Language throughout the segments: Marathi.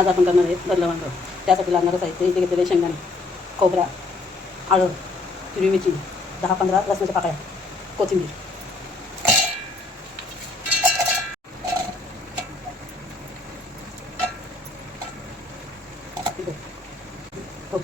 आज आपण करणार आहे भरलं वांगं. त्यासाठी लागणारं साहित्य इथे घेतलेले शेंगदाणे, खोबरा, हळद, हिरवी मिरची, 10-15 लसणाच्या पाकळ्या, कोथिंबीर. हो.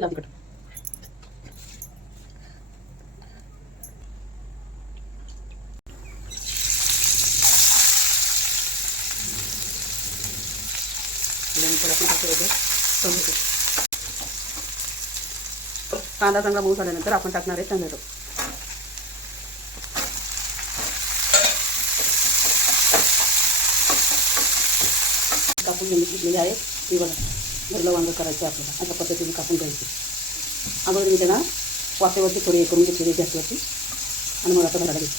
लाल तिखट. कांदा चांगला मऊ झाल्यानंतर आपण टाकणार आहे टोमॅटो. कापून घेतलेली आहे ती बघा. भरलं वांगं करायचं आपल्याला अशा पद्धतीने कापून घ्यायची. अगोदर मी त्यांना वाफेवरती थोडी हे करून घेतलेली गॅसवरती आणि मग आता भरायला घ्यायची.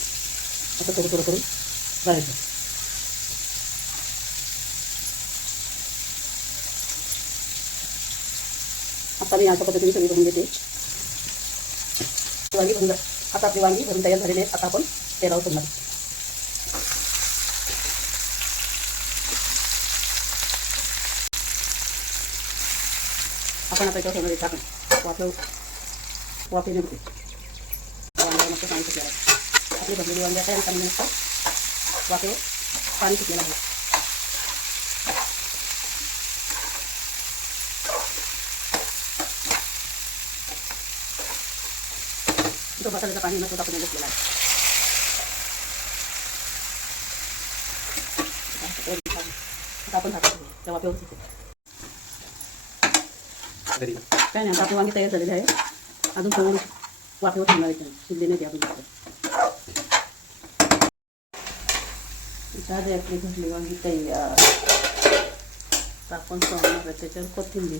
असं थोडं थोडं करून भरायचं. आता मी अशा पद्धतीने सगळी भरून घेते. वांगी भरून आता आपली वांगी भरून तयार झालेली आहेत. आता आपण तेलावर सोडणार. आपण आता याच्यावर सोडणार टाकून वाफेने होते. वांग्याला मस्त पाणी सुटलेलं आहे. आपली भरलेली वांगी आता पाणी नसतं वाफेवर पाणी सुटलेलं आहे. जो मसाल्याचं पाणी नसतं टाकून घेतलेला आहे. आपण टाकतो तेव्हा व्यवस्थित काय नाही. आता आपली वांगी तयार झालेली आहे. अजून थोडं वाफेवर ठेवणार आहे. शिजले नाही ते अजून. आपली भरली वांगी तयार. आपण सोडणार त्याच्यावर कोथिंबीर.